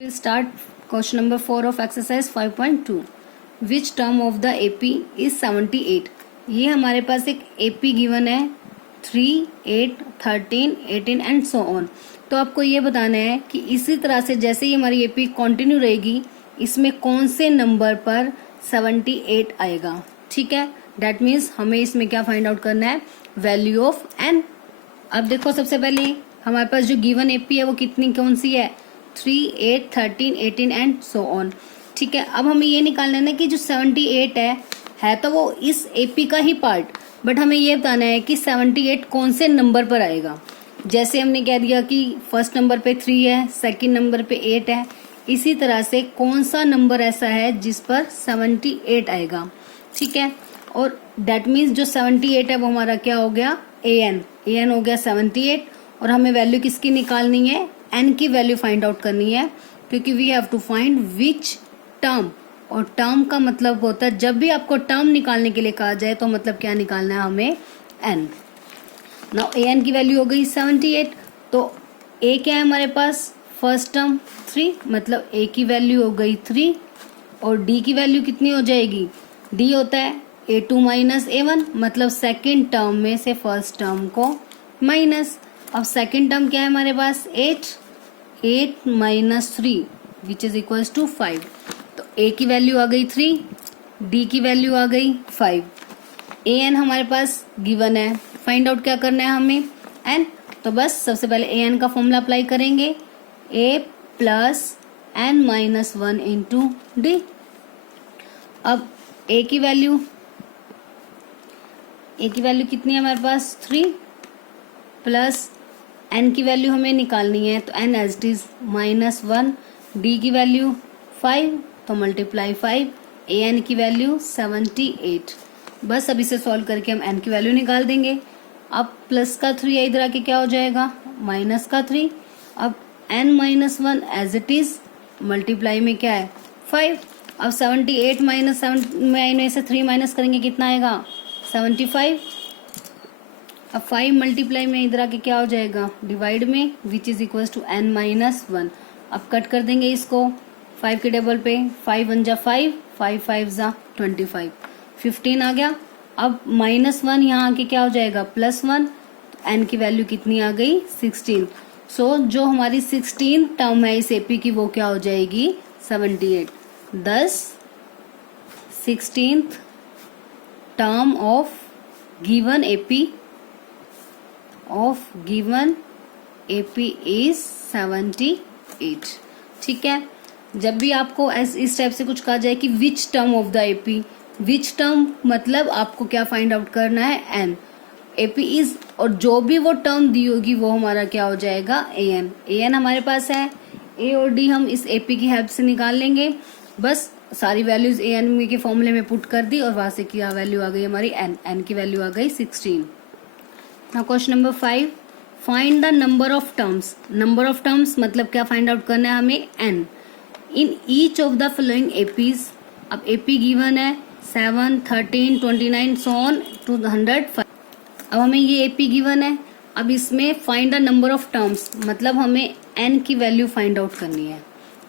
We'll start question number 4 of exercise 5.2. Which term of the AP is 78? ये हमारे पास एक AP given है 3, 8, 13, 18 and so on. तो आपको ये बताना है कि इसी तरह से जैसे ही हमारी AP कंटिन्यू रहेगी इसमें कौन से नंबर पर 78 आएगा. ठीक है, दैट मीन्स हमें इसमें क्या फाइंड आउट करना है, वैल्यू ऑफ n. अब देखो सबसे पहले हमारे पास जो गिवन AP है वो कितनी कौन सी है, 3, 8, 13, 18 एंड सो ऑन. ठीक है, अब हमें ये निकालना है ना कि जो 78 है तो वो इस AP का ही पार्ट, बट हमें ये बताना है कि 78 कौन से नंबर पर आएगा. जैसे हमने कह दिया कि फर्स्ट नंबर पे 3 है, सेकंड नंबर पे 8 है, इसी तरह से कौन सा नंबर ऐसा है जिस पर 78 आएगा. ठीक है, और डेट मीन्स जो 78 है वो हमारा क्या हो गया, an हो गया 78. और हमें वैल्यू किसकी निकालनी है, n की वैल्यू फाइंड आउट करनी है, क्योंकि we have to find which term. और टर्म का मतलब होता है जब भी आपको टर्म निकालने के लिए कहा जाए तो मतलब क्या निकालना है हमें, n. नाउ an की वैल्यू हो गई 78. तो a क्या है हमारे पास, फर्स्ट टर्म 3, मतलब a की वैल्यू हो गई 3. और d की वैल्यू कितनी हो जाएगी, d होता है a2 माइनस a1, मतलब सेकेंड टर्म में से फर्स्ट टर्म को माइनस. अब सेकेंड टर्म क्या है हमारे पास, 8 minus 3 which is equals to 5. तो a की वैल्यू आ गई 3, d की वैल्यू आ गई 5. an हमारे पास गिवन है, फाइंड आउट क्या करना है हमें, n. तो बस सबसे पहले an का फॉर्मूला अप्लाई करेंगे, a plus n minus 1 into D. अब a की वैल्यू कितनी है हमारे पास, 3 प्लस n की वैल्यू हमें निकालनी है तो n as it is minus 1. d की वैल्यू 5 तो मल्टीप्लाई 5. an की वैल्यू 78. बस अब इसे सॉल्व करके हम n की वैल्यू निकाल देंगे. अब प्लस का 3 है इधर आके क्या हो जाएगा, माइनस का 3. अब n minus 1 as it is, multiply में क्या है 5. अब 78 माइनस 7 में से 3 माइनस करेंगे कितना आएगा, 75. अब 5 मल्टीप्लाई में इधर आके क्या हो जाएगा, डिवाइड में, which is equal to n minus 1. अब कट कर देंगे इसको 5 के टेबल पे, 5 1 जा 5, 5 5 जा 25, 15 आ गया. अब माइनस 1 यहाँ आके क्या हो जाएगा, प्लस 1. तो n की वैल्यू कितनी आ गई, 16. सो जो हमारी 16 टर्म है इस AP की वो क्या हो जाएगी, 78. दस 16th term of given AP is 78. ठीक है, जब भी आपको इस टाइप से कुछ कहा जाए कि which term of the AP, which term मतलब आपको क्या फाइंड आउट करना है, n. AP इज, और जो भी वो टर्म दी होगी वो हमारा क्या हो जाएगा, an हमारे पास है. a और d हम इस AP की हेल्प से निकाल लेंगे. बस सारी वैल्यूज an के फॉर्मूले में पुट कर दी और वहां से क्या वैल्यू आ गई हमारी, n की वैल्यू आ गई 16. Now question number 5, find the number of terms. Number of terms मतलब क्या फाइंड आउट करना है हमें, n. In each of the following APs. अब AP गिवन है 7, 13, 29 सो ऑन टू 105. अब हमें ये AP गिवन है. अब इसमें find the number of terms मतलब हमें n की वैल्यू फाइंड आउट करनी है.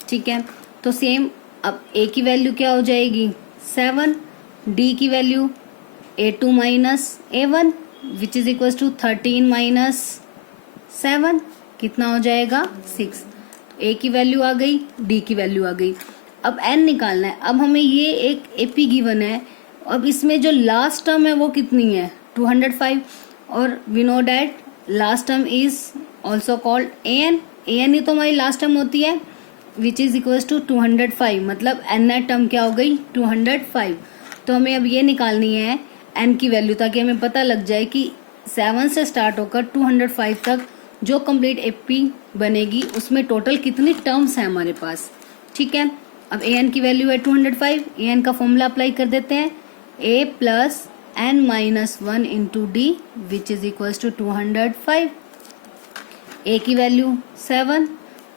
ठीक है, तो सेम अब a की वैल्यू क्या हो जाएगी, 7. d की value a2 minus a1 which is equal to 13 minus 7, कितना हो जाएगा, 6. a की वैल्यू आ गई, d की वैल्यू आ गई. अब n निकालना है. अब हमें ये एक AP गिवन है. अब इसमें जो लास्ट टर्म है वो कितनी है, 205. और we know that last term is also called an ही तो हमारी लास्ट टर्म होती है, विच इज इक्वल टू 205, मतलब n टर्म क्या हो गई, 205. तो हमें अब ये निकालनी है n की वैल्यू, ताकि हमें पता लग जाए कि 7 से स्टार्ट होकर 205 तक जो कंप्लीट AP बनेगी उसमें टोटल कितनी टर्म्स हैं हमारे पास. ठीक है, अब an की वैल्यू है 205. an का फॉर्मूला अप्लाई कर देते हैं, a plus n minus 1 into D which is equal to 205. a की वैल्यू 7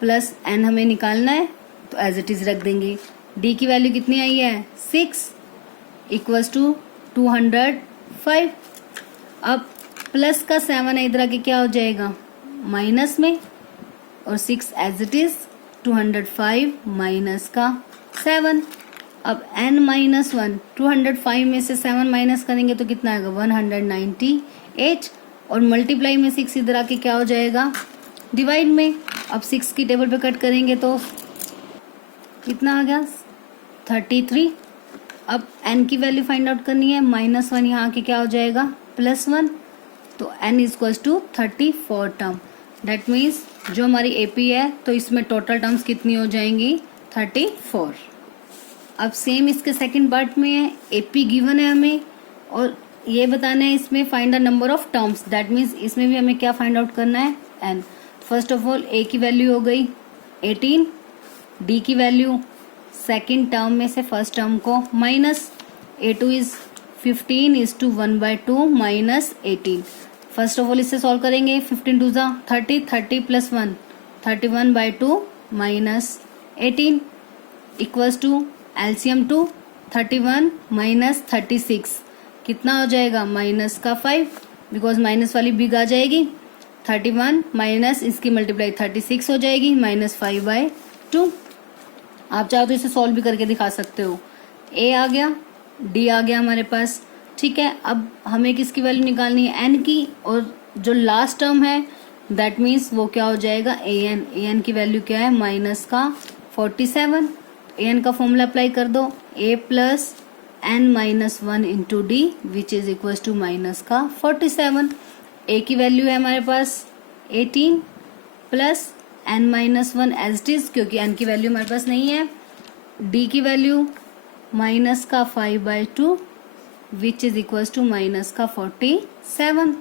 प्लस n हमें निकालना है तो एज इट इज रख देंगे. d की वैल्यू कितनी आई है, 6 इक्वल्स टू 205. अब प्लस का 7 है इधर आके क्या हो जाएगा, माइनस में, और 6 एज इट इज 205 माइनस का 7। अब n माइनस 1, 205 में से 7 माइनस करेंगे तो कितना आएगा 198, और मल्टीप्लाई में 6 इधर आके क्या हो जाएगा डिवाइड में। अब 6 की टेबल पे कट करेंगे तो कितना आ गया 33। अब n की वैल्यू फाइंड आउट करनी है, -1 यहाँ के क्या हो जाएगा +1, तो n equals to 34 term. That means जो हमारी एपी है तो इसमें टोटल टर्म्स कितनी हो जाएंगी 34। अब सेम इसके सेकंड पार्ट में है, एपी गिवन है हमें और ये बताना है इसमें find the number of terms. That means इसमें भी हमें क्या फाइंड आउट करना है n। फर्स्ट ऑफ ऑल ए की वैल्यू हो गई 18, डी की वैल्यू सेकंड टर्म में से फर्स्ट टर्म को माइनस a2 is 15 is to 1/2 minus 18। First of all इससे सॉल्व करेंगे, 15 2 जा 30, 30 plus 1 31/2 minus 18 equals to LCM 2 31 minus 36 कितना हो जाएगा माइनस का 5, बिकॉज माइनस वाली बिग आ जाएगी। 31 माइनस इसकी मल्टीप्लाई 36 हो जाएगी -5/2। आप चाहो तो इसे सॉल्व भी करके दिखा सकते हो। ए आ गया, डी आ गया हमारे पास, ठीक है। अब हमें किसकी वैल्यू निकालनी है एन की, और जो लास्ट टर्म है दैट मीन्स वो क्या हो जाएगा ए एन की वैल्यू क्या है माइनस का 47। ए एन का फॉर्मूला अप्लाई कर दो, a plus N minus 1 into D which is equal to minus का 47। ए की वैल्यू है हमारे पास 18 plus N minus 1 as it is, क्योंकि एन की वैल्यू हमारे पास नहीं है। डी की वैल्यू माइनस का 5/2 which is equal to minus का 47।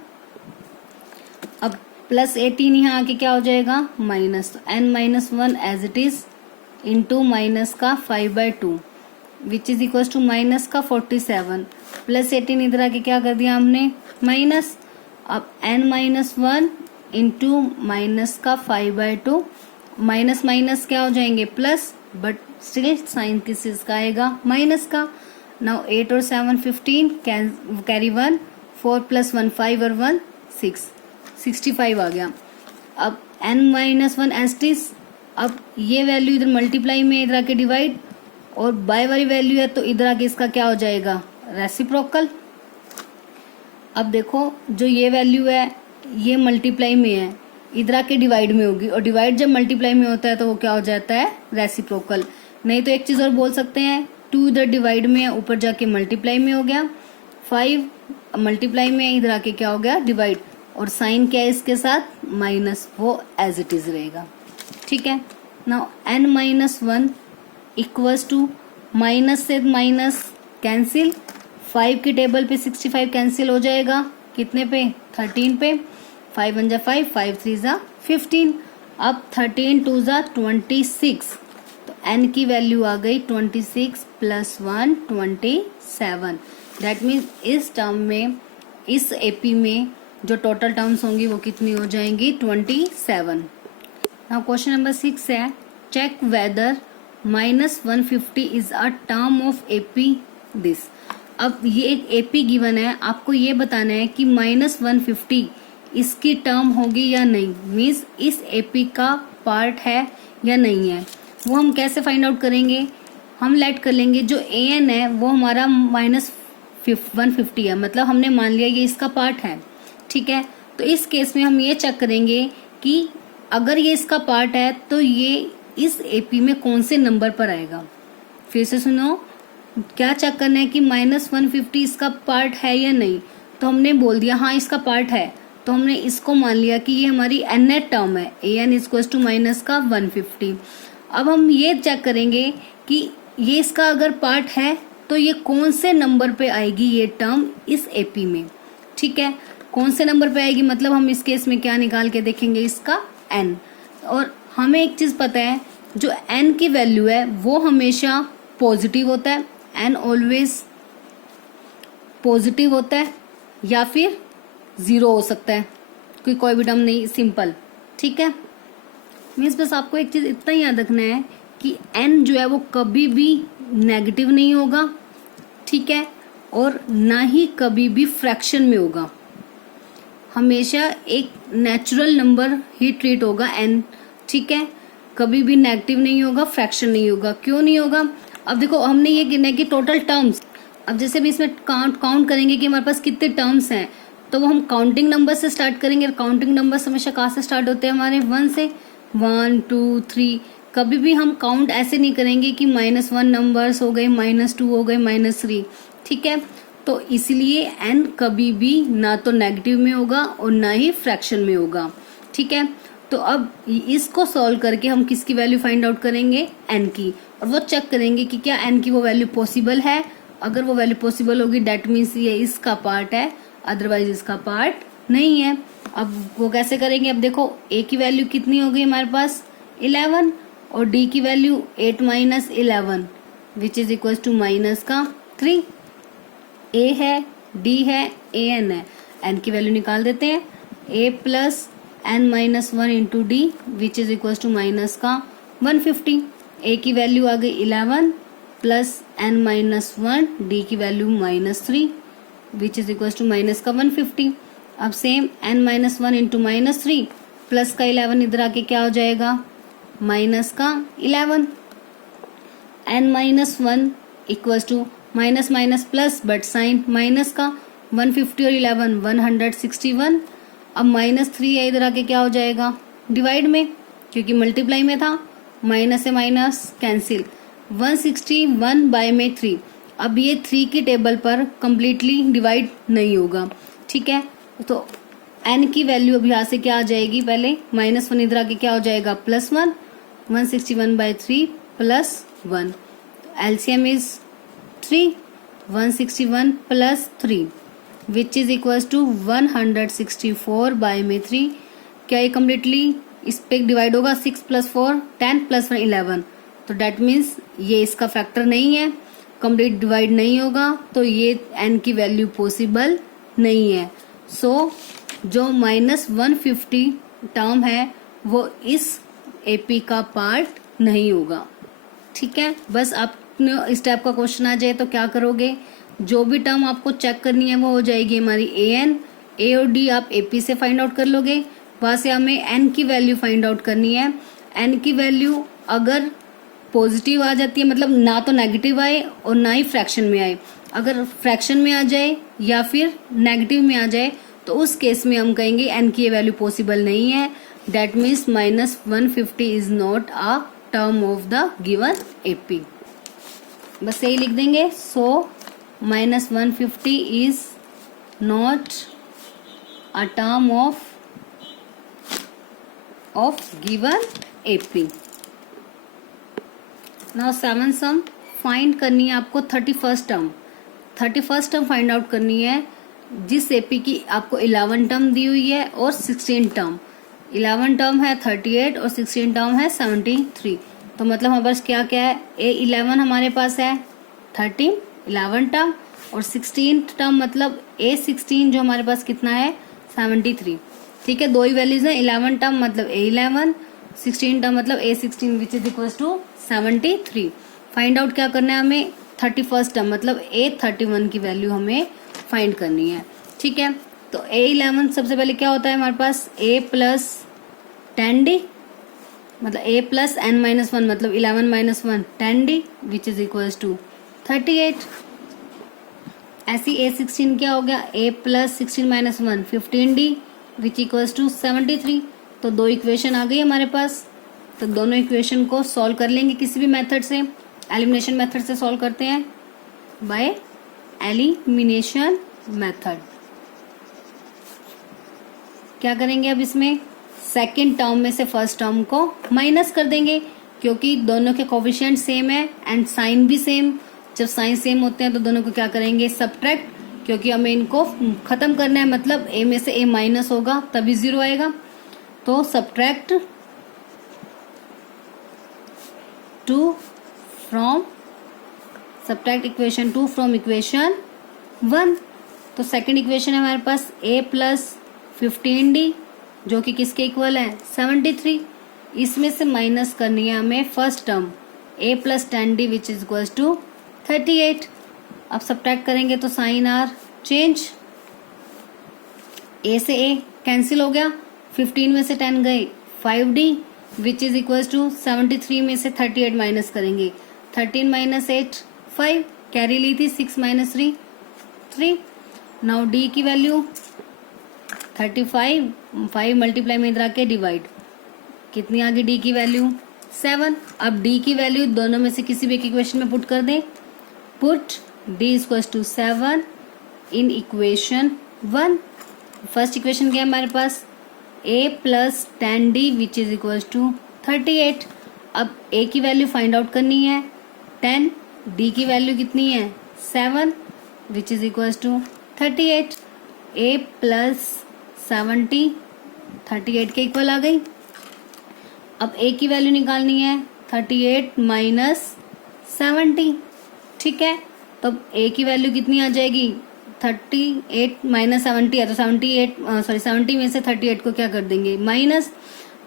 अब प्लस 18 यहाँ आके क्या हो जाएगा माइनस, तो N minus 1 as it is into minus का 5/2 which is equal to minus का 47 प्लस 18 इधर आके क्या कर दिया हमने माइनस। अब n माइनस 1 इंटू माइनस का 5/2 माइनस माइनस क्या हो जाएंगे प्लस, बट स्टिल साइन किस चीज का आएगा माइनस का। नाउ 8 और 7 15 कैरी 1, 4 प्लस 1 5 और 1 6 65 आ गया। अब n माइनस 1 एस्टिस, अब ये वैल्यू इधर मल्टीप्लाई में इधर आके डिवाइड, और बाय वाली वैल्यू है तो इधर आके इसका क्या हो जाएगा रेसिप्रोकल। अब देखो जो ये वैल्यू है ये मल्टीप्लाई में है, इधर आके डिवाइड में होगी, और डिवाइड जब मल्टीप्लाई में होता है तो वो क्या हो जाता है रेसिप्रोकल। नहीं तो एक चीज और बोल सकते हैं, 2 इधर डिवाइड में है ऊपर जाके मल्टीप्लाई में हो गया, 5 मल्टीप्लाई में इधर आके क्या हो गया डिवाइड, और साइन क्या है इसके साथ माइनस, वो एज इट इज रहेगा, ठीक है। Now n minus 1 equals to minus से माइनस कैंसिल, 5 की टेबल पे 65 कैंसिल हो जाएगा, कितने पे 13 पे, 5 1 जा 5 5 3 जा 15। अब 13 2 जा 26, तो n की वैल्यू आ गई 26 प्लस 1 27। दैट मीन्स इस टर्म में, इस एपी में जो टोटल टर्म्स होंगी वो कितनी हो जाएंगी 27। नाउ क्वेश्चन नंबर 6 है, check whether -150 is a term of AP this. अब ये एक एपी गिवन है, आपको ये बताना है कि -150 इसकी टर्म होगी या नहीं, मीन्स इस एपी का पार्ट है या नहीं है। वो हम कैसे फाइंड आउट करेंगे, हम लेट कर लेंगे जो ए एन है वो हमारा -150 है, मतलब हमने मान लिया ये इसका पार्ट है, ठीक है। तो इस केस में हम ये चेक करेंगे कि अगर ये इसका पार्ट है तो ये इस एपी में कौन से नंबर पर आएगा। फिर से सुनो, क्या चेक करना है कि -150 इसका पार्ट है या नहीं, तो हमने बोल दिया हाँ इसका पार्ट है, तो हमने इसको मान लिया कि ये हमारी nth टर्म है, A N equal to minus का 150। अब हम ये चेक करेंगे कि ये इसका अगर पार्ट है तो ये कौन से नंबर पे आएगी ये टर्म इस एपी में, ठीक है। कौन से नंबर पे आएगी, मतलब हम इस केस में क्या निकाल के देखेंगे इसका n। और हमें एक चीज पता है, जो n की वैल्यू है वो हमेशा पॉजिटिव होता है, n ऑलवेज पॉजिटिव होता है, या फिर 0 हो सकता है, कोई भी टर्म नहीं, सिंपल, ठीक है। मीन्स बस आपको एक चीज इतना ही याद रखना है कि n जो है वो कभी भी नेगेटिव नहीं होगा, ठीक है, और ना ही कभी भी फ्रैक्शन में होगा, हमेशा एक नेचुरल नंबर ही ट्रीट होगा n, ठीक है। कभी भी नेगेटिव नहीं होगा, फ्रैक्शन नहीं होगा। क्यों नहीं होगा? अब देखो हमने ये गिना कि टोटल टर्म्स, अब जैसे भी इसमें काउंट करेंगे कि हमारे पास कितने टर्म्स हैं, तो वो हम काउंटिंग नंबर से स्टार्ट करेंगे। काउंटिंग नंबर हमेशा कहाँ से स्टार्ट होते हैं? हमारे 1 से। 1 2 3। कभी भी हम काउंट ऐसे नहीं करेंगे कि -1 नंबर्स हो गए, -2 हो गए, -3। ठीक है, तो इसलिए n कभी भी ना तो नेगेटिव में होगा और ना ही फ्रैक्शन में होगा। ठीक है, तो अब इसको सॉल्व करके हम किसकी वैल्यू फाइंड आउट करेंगे? n की, और वो चेक करेंगे कि क्या n की वो वैल्यू पॉसिबल है। अगर वो वैल्यू पॉसिबल होगी डेट मीन्स ये इसका पार्ट है, अदरवाइज इसका पार्ट नहीं है। अब वो कैसे करेंगे? अब देखो a की वैल्यू कितनी हो गई हमारे पास? 11, और d की value 8 - 11 which is equal to -3। a है, d है, an है, n की वैल्यू निकाल देते हैं। a plus n - 1 into D which is equal to -150। a की वैल्यू आ गई 11 प्लस n - 1, d की value -3 which is equal to -150। अब सेम n - 1 इंटू -3 प्लस का 11 इधर आके क्या हो जाएगा? -11। n - 1 equal to minus minus plus but sign minus का 150 और 11 161। अब -3 है, इधर आके क्या हो जाएगा? डिवाइड में, क्योंकि मल्टीप्लाई में था, माइनस से माइनस कैंसिल। 161 बाय में 3। अब ये 3 की टेबल पर कंप्लीटली डिवाइड नहीं होगा। ठीक है, तो n की वैल्यू अब यहाँ से क्या आ जाएगी? पहले -1 इधर आके क्या हो जाएगा? +1। 161 by 3 +1। LCM is 3। 161 plus 3 which is equal to 164 by में 3। क्या ये कम्प्लीटली इस पे डिवाइड होगा? 6 + 4 10 + 1 11। तो डेट मीन्स ये इसका फैक्टर नहीं है, कंप्लीट डिवाइड नहीं होगा, तो ये n की वैल्यू पॉसिबल नहीं है। सो जो -150 टर्म है वो इस एपी का पार्ट नहीं होगा। ठीक है, बस आप इस टाइप का क्वेश्चन आ जाए तो क्या करोगे? जो भी टर्म आपको चेक करनी है वो हो जाएगी हमारी an। a और d आप AP से फाइंड आउट कर लोगे, वहां से हमें n की वैल्यू फाइंड आउट करनी है। n की वैल्यू अगर पॉजिटिव आ जाती है, मतलब ना तो नेगेटिव आए और ना ही फ्रैक्शन में आए। अगर फ्रैक्शन में आ जाए या फिर नेगेटिव में आ जाए तो उस केस में हम कहेंगे n की ये वैल्यू पॉसिबल नहीं है। That means -150 is not a term of the given AP। बस यही लिख देंगे। सो -150 is not a term of given AP। Now 7 sum find करनी है आपको 31st term. 31st term find out करनी है जिस AP की आपको 11 टर्म दी हुई है और 16 टर्म। 11 टर्म है 38 और 16 टर्म है 73। तो मतलब हमारे पास क्या क्या है? A11 हमारे पास है 11 टर्म, और 16 टर्म मतलब A16 जो हमारे पास कितना है? 73। ठीक है, दो ही वैल्यूज है। 11 टर्म मतलब A11, 16 टर्म मतलब A16 which is equal to 73। Find out क्या करना है हमें? 31st टर्म मतलब A31 की वैल्यू हमें फाइंड करनी है। ठीक है, तो A11 सबसे पहले क्या होता है हमारे पास? A प्लस 10D मतलब A प्लस n - 1 मतलब 11 - 1 10D which is equal to 38। ऐसी A16 क्या हो गया? A plus 16 - 1 15D which equals to 73। तो दो इक्वेशन आ गई हमारे पास। तो दोनों इक्वेशन को सॉल्व कर लेंगे किसी भी मेथड से। एलिमिनेशन मेथड से सॉल्व करते हैं, बाय एलिमिनेशन मेथड। क्या करेंगे अब इसमें? सेकेंड टर्म में से फर्स्ट टर्म को माइनस कर देंगे, क्योंकि दोनों के कोफिशिएंट सेम है एंड साइन भी सेम। जब साइन सेम होते हैं तो दोनों को क्या करेंगे? सब्ट्रैक्ट, क्योंकि हमें इनको खत्म करना है, मतलब a में से a माइनस होगा तभी 0 आएगा। तो subtract 2 from equation 2 from equation 1। तो सेकंड इक्वेशन है हमारे पास a प्लस 15D जो कि किसके इक्वल है? 73। इसमें से माइनस करनी है हमें first term a plus 10D which is equal to 38। अब सब्ट्रैक्ट करेंगे तो साइन आर चेंज, a से a कैंसिल हो गया, 15 में से 10 गए 5D which is equal to 73 में से 38 माइनस करेंगे, 13 माइनस 8 5, कैरी ली थी 6 माइनस 3 3। नाउ डी की वैल्यू 35, 5 मल्टीप्लाई में इधर आके डिवाइड, कितनी आ गई डी की वैल्यू 7। अब डी की वैल्यू दोनों में से किसी भी एक इक्वेशन में पुट कर दें, put D equal to 7 in equation 1। First equation क्या है हमारे पास, a plus 10d which is equal to 38। अब a की वैल्यू फाइंड आउट करनी है 10, d की वैल्यू कितनी है 7 which is equal to 38। a plus 70 38 के इक्वल आ गई। अब a की वैल्यू निकालनी है 38 माइनस 70, ठीक है। तो अब a की वैल्यू कितनी आ जाएगी 38 माइनस 70 है, तो 70 में से 38 को क्या कर देंगे माइनस,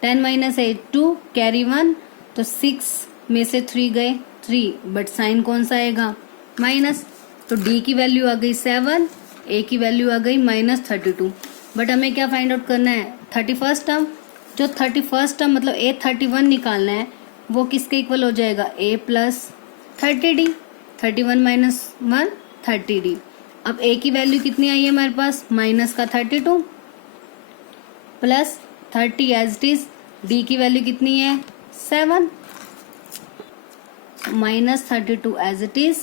10 माइनस 8 2, कैरी 1, तो 6 में से 3 गए 3, बट साइन कौन सा आएगा माइनस। तो d की वैल्यू आ गई 7, a की वैल्यू आ गई माइनस 32। बट हमें क्या फाइंड आउट करना है 31st टर्म, जो 31st टर्म मतलब a 31 निकालना है, वो किसके इक्वल हो जाएगा a plus 30d, 31 minus 1 30d। अब a की वैल्यू कितनी आई है हमारे पास माइनस का 32 plus 30 as it is, d की वैल्यू कितनी है 7 minus 32 as it is,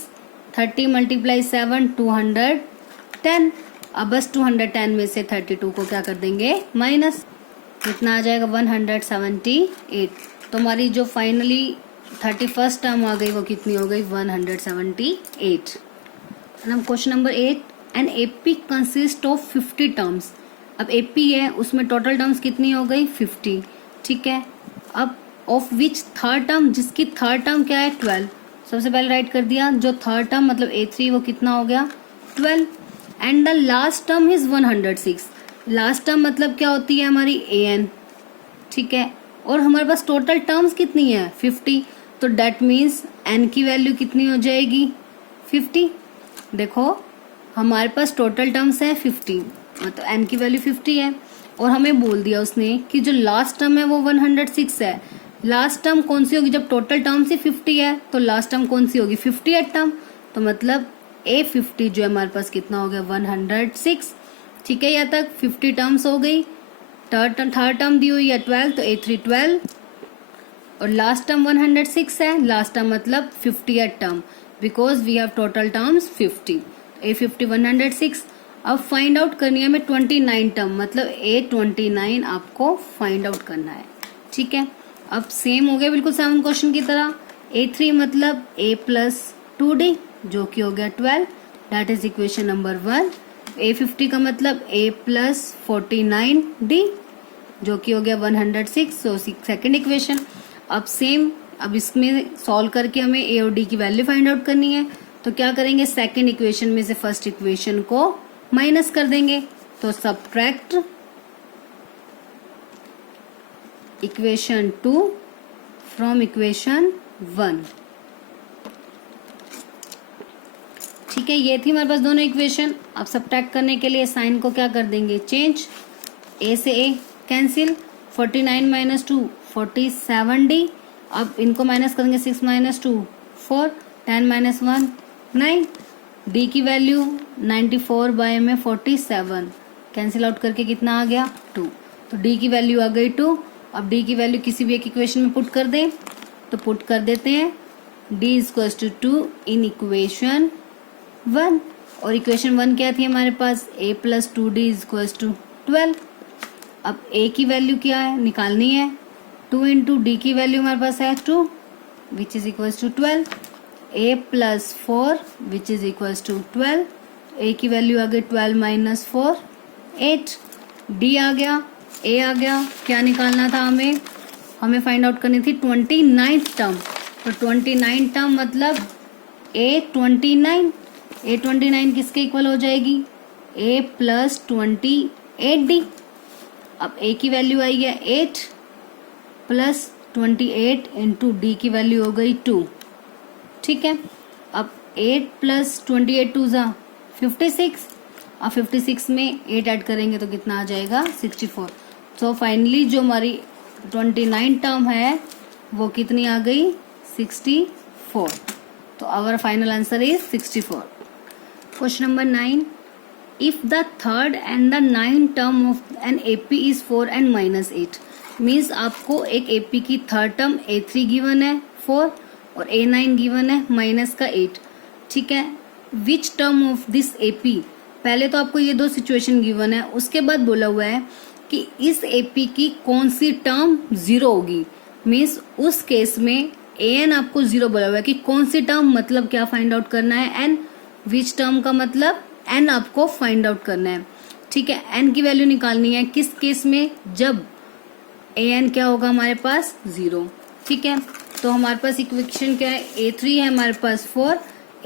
30 multiply 7 210। अब बस 210 में से 32 को क्या कर देंगे माइनस, कितना आ जाएगा 178। तो हमारी जो फाइनली 31st टर्म आ गई वो कितनी हो गई 178। अब question number 8, an AP consist of 50 terms. अब एपी है उसमें टोटल टर्म्स कितनी हो गई 50, ठीक है। अब ऑफ विच थर्ड टर्म, जिसकी थर्ड टर्म क्या है 12, सबसे पहले राइट कर दिया, जो थर्ड टर्म मतलब A3 वो कितना हो गया 12, and the last term is 106। Last term मतलब क्या होती है हमारी an, ठीक है। और हमारे पास टोटल टर्म्स कितनी है 50, तो डेट मीन्स n की वैल्यू कितनी हो जाएगी 50। देखो हमारे पास टोटल टर्म्स है 50, मतलब n की वैल्यू 50 है, और हमें बोल दिया उसने कि जो लास्ट टर्म है वो 106 है। लास्ट टर्म कौन सी होगी, जब टोटल टर्म से 50 है तो लास्ट टर्म कौन सी होगी 58 टर्म, तो मतलब A50 जो है हमारे पास कितना हो गया 106, ठीक है। यहाँ तक 50 टर्म्स हो गई। थर्ड टर्म दी हुई है 12, तो A3 12 और लास्ट टर्म 106 है, लास्ट टर्म मतलब 58 term, because we have total terms 50, A50 106। अब फाइंड आउट करनी है हमें 29 टर्म, मतलब A29 आपको फाइंड आउट करना है, ठीक है। अब सेम हो गया बिल्कुल 7 क्वेश्चन की तरह। A3 मतलब A प्लस 2D जो कि हो गया 12, that is equation number 1। A50 का मतलब A प्लस 49D जो कि हो गया 106, सो सेकेंड इक्वेशन। अब सेम, अब इसमें सॉल्व करके हमें A और D की वैल्यू फाइंड आउट करनी है, तो क्या करेंगे सेकेंड इक्वेशन में से फर्स्ट इक्वेशन को माइनस कर देंगे, तो सब्ट्रैक्ट इक्वेशन 2 फ्रॉम इक्वेशन 1, ठीक है। ये थी हमारे पास दोनों इक्वेशन। अब सब्ट्रैक्ट करने के लिए साइन को क्या कर देंगे चेंज, A से A कैंसिल, 49 माइनस 2 47D। अब इनको माइनस करेंगे 6 माइनस 2 4, 10 माइनस 1 9, D की वैल्यू 94 बाय में 47 कैंसिल आउट करके कितना आ गया 2, तो D की वैल्यू आ गई 2। अब D की वैल्यू किसी भी एक इक्वेशन में पुट कर दें, तो पुट कर देते हैं D equals to 2 in equation 1, और इक्वेशन 1 क्या थी हमारे पास A plus 2D equals to 12। अब A की वैल्यू क्या है निकालनी है, 2 इंटू D की वैल्यू हमारे पास है 2 which is equals to 12, A plus 4 which is equals to 12, A की वैल्यू आ गई 12 माइनस 4 8, D आ गया, A आ गया। क्या निकालना था हमें फाइंड आउट करनी थी 29th टर्म, तो 29 टर्म मतलब A29 किसके इक्वल हो जाएगी A प्लस 28D। अब A की वैल्यू आई है 8 प्लस 28 इंटू D की वैल्यू हो गई 2, ठीक है। अब 8 प्लस 28 2 जा 56, अब 56 में 8 ऐड करेंगे तो कितना आ जाएगा 64। सो फाइनली जो हमारी 29 टर्म है वो कितनी आ गई 64. तो our final answer is 64. Question number 9. If the third and the 9 term of an AP is 4 and -8 means आपको एक एपी की थर्ड टर्म A3 गिवन है 4 और A9 गिवन है -8. ठीक है. विच टर्म ऑफ दिस एपी, पहले तो आपको ये दो सिचुएशन गिवन है, उसके बाद बोला हुआ है कि इस एपी की कौन सी टर्म 0 होगी. मीन्स उस केस में an आपको 0 बोला हुआ है कि कौन सी टर्म मतलब क्या फाइंड आउट करना है n. विच टर्म का मतलब n आपको फाइंड आउट करना है. ठीक है. n की वैल्यू निकालनी है किस केस में, जब an क्या होगा हमारे पास 0. ठीक है. तो हमारे पास इक्वेशन क्या है, A3 है हमारे पास 4,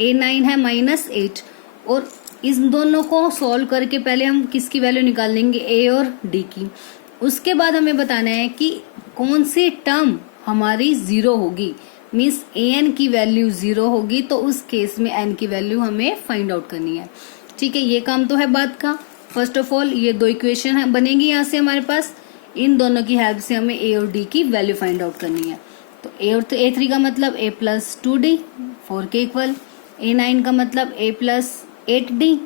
A9 है -8 और इस दोनों को सॉल्व करके पहले हम किसकी वैल्यू निकाल लेंगे A और D की. उसके बाद हमें बताना है कि कौन सी टर्म हमारी 0 होगी. मीन्स an की वैल्यू 0 होगी तो उस केस में n की वैल्यू हमें फाइंड आउट करनी है. ठीक है. ये काम तो है बाद का. फर्स्ट ऑफ ऑल ये दो इक्वेशन है बनेगी यहाँ से हमारे पास, इन दोनों की हेल्प से हमें A और D की वैल्यू फाइंड आउट करनी है. तो A और A3 का मतलब A + 2D 4 के इक्वल, A9 का मतलब A + 8D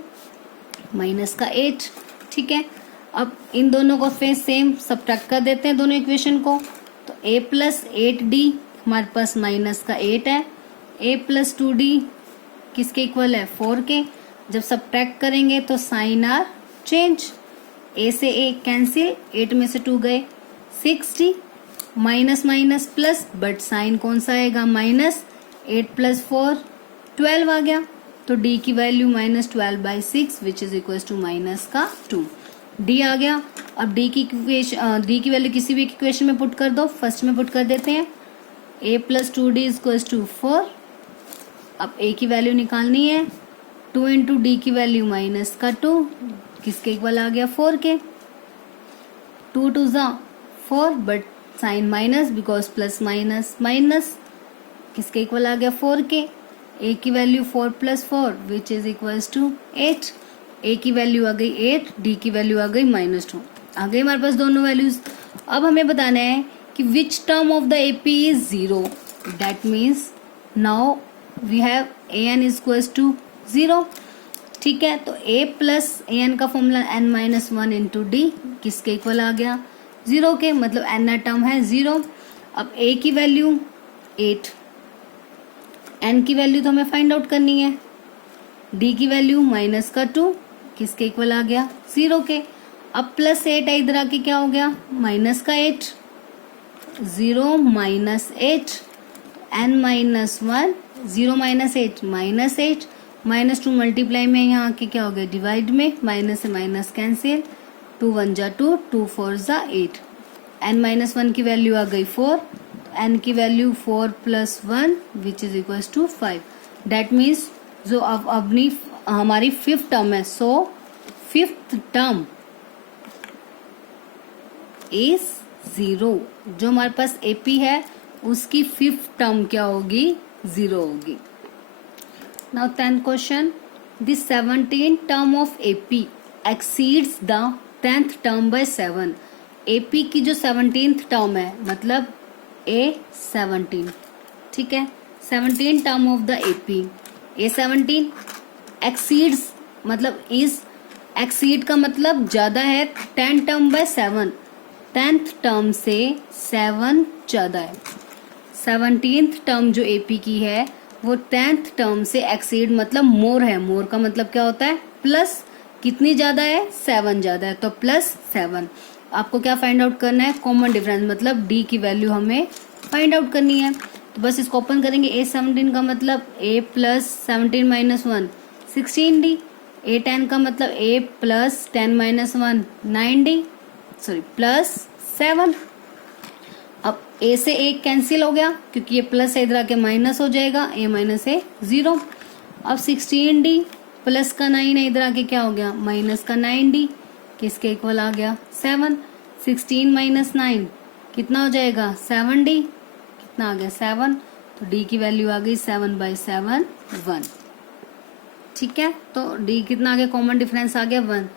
-8. ठीक है. अब इन दोनों को फिर सेम सब्ट्रैक्ट कर देते हैं दोनों इक्वेशन को. तो A + 8D हमारे पास -8 है, A + 2D किसके इक्वल है 4 के. जब सब्ट्रैक्ट करेंगे तो साइन आर चेंज, A से A कैंसिल, 8 में से 2 गए 6D, minus minus plus but sign कौन सा आएगा -8 + 4 12 आ गया. तो D की value -12/6 which is equal to -2. D आ गया. अब D की वैल्यू किसी भी इक्वेशन में पुट कर दो. फर्स्ट में पुट कर देते हैं A + 2D = 4. अब A की वैल्यू निकालनी है, 2 × D की वैल्यू -2 किसके इक्वल आ गया 4 के. 2 2 ज़ा 4 but sign minus because plus minus minus किसके इक्वल आ गया 4 के. A की value 4 + 4 which is equals to 8. A की वैल्यू आ गई 8, D की वैल्यू आ गई -2. आ गई हमारे पास दोनों वैल्यूज. अब हमें बताना है कि which term of the AP is 0. That means now we have an = 0. ठीक है. तो A + an का फॉर्मूला n-1 × D किसके इक्वल आ गया 0 के, मतलब n टर्म है 0. अब A की वैल्यू 8, n की वैल्यू तो हमें फाइंड आउट करनी है. D की वैल्यू -2 किसके इक्वल आ गया 0 के. अब +8 है इधर आके क्या हो गया -8, 0 -8 n-1 0 -8 -2 मल्टीप्लाई में यहाँ आके क्या हो गया डिवाइड में, माइनस से माइनस कैंसिल, 2 1 = 2, 2 4 = 8. n-1 की वैल्यू आ गई 4, n की value 4 + 1 which is equal to 5. That means जो अब अपनी हमारी 5th टर्म है, सो 5th टर्म इज 0. जो हमारे पास AP है उसकी 5th टर्म क्या होगी 0 होगी. Now 10th question. The 17th term of AP exceeds the 10th term by 7. AP की जो 17th टर्म है मतलब A17. ठीक है. 17th term of the AP A17 exceeds मतलब इज, एक्सीड का मतलब ज्यादा है 10 टर्म by 7. 10th टर्म से 7 ज्यादा है. 17th टर्म जो AP की है वो 10th टर्म से एक्सीड मतलब मोर है. मोर का मतलब क्या होता है प्लस. कितनी ज्यादा है 7 ज्यादा है तो +7. आपको क्या फाइंड आउट करना है कॉमन डिफरेंस, मतलब D की वैल्यू हमें फाइंड आउट करनी है. तो बस इसको ओपन करेंगे. A17 का मतलब A + 17 - 1 16D. A10 का मतलब A + 10 - 1 9D, सॉरी +7. अब A से A कैंसिल हो गया क्योंकि ये प्लस है इधर आके माइनस हो जाएगा, A - A 0. अब 16D प्लस का 9 है इधर आके क्या हो गया माइनस का 9D किसके इक्वल आ गया 7. 16 - 9 कितना हो जाएगा 7D, कितना आ गया 7. तो D की वैल्यू आ गई 7/7 1. ठीक है. तो D कितना आ गया कॉमन डिफरेंस आ गया 1.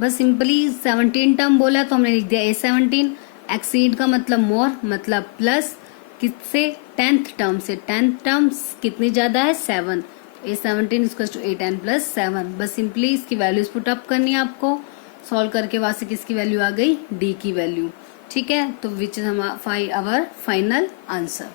बस सिंपली 17 टर्म बोला तो हमने लिख दिया A17, एक्सीड का मतलब मोर, मतलब प्लस, किससे, 10th टर्म से। 10th टर्म कितनी ज्यादा है, 7। ए 17 इक्वल टू ए 10 प्लस 7। बस सिंपली इसकी वैल्यूज पुट अप करनी है आपको। सॉल्व करके वहां से किसकी वैल्यू आ गई, डी की वैल्यू। ठीक है, तो which is our final answer.